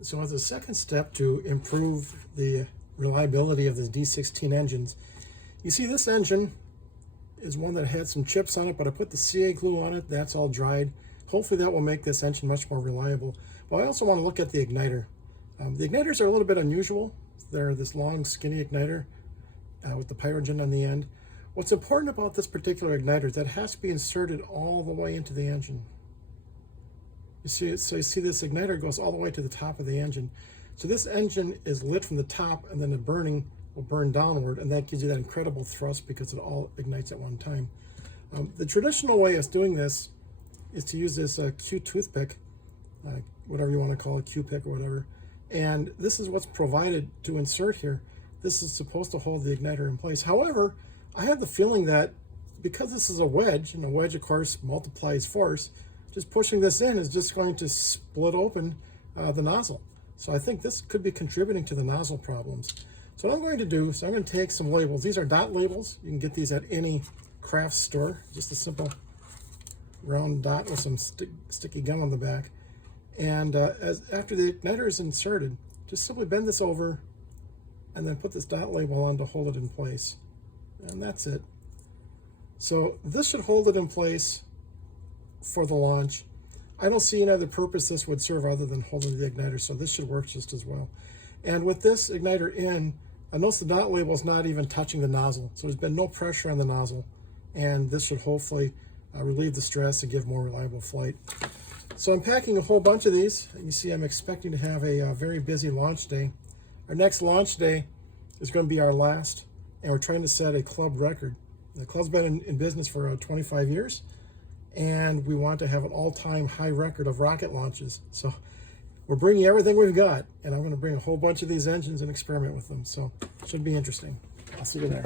So as a second step to improve the reliability of the D16 engines, you see this engine is one that had some chips on it, but I put the CA glue on it. That's all dried. Hopefully that will make this engine much more reliable. But I also want to look at the igniter. The igniters are a little bit unusual. They're this long, skinny igniter with the pyrogen on the end. What's important about this particular igniter is that it has to be inserted all the way into the engine. So you see this igniter goes all the way to the top of the engine. So this engine is lit from the top, and then the burning will burn downward, and that gives you that incredible thrust because it all ignites at one time. The traditional way of doing this is to use this Q toothpick, whatever you want to call it, Q pick or whatever. And this is what's provided to insert here. This is supposed to hold the igniter in place. However, I have the feeling that because this is a wedge, and a wedge of course multiplies force, just pushing this in is just going to split open the nozzle. So I think this could be contributing to the nozzle problems. So what I'm going to do, I'm going to take some labels. These are dot labels. You can get these at any craft store. Just a simple round dot with some sticky gum on the back. And after the igniter is inserted, just simply bend this over and then put this dot label on to hold it in place. And that's it. So this should hold it in place for the launch. I don't see any other purpose this would serve other than holding the igniter, so this should work just as well. And with this igniter in, I notice the dot label is not even touching the nozzle, so there's been no pressure on the nozzle, and this should hopefully relieve the stress and give more reliable flight. So I'm packing a whole bunch of these. You see I'm expecting to have a very busy launch day. Our next launch day is going to be our last, and we're trying to set a club record. The club's been in business for 25 years, and we want to have an all-time high record of rocket launches. So we're bringing everything we've got, and I'm going to bring a whole bunch of these engines and experiment with them. So it should be interesting. I'll see you there.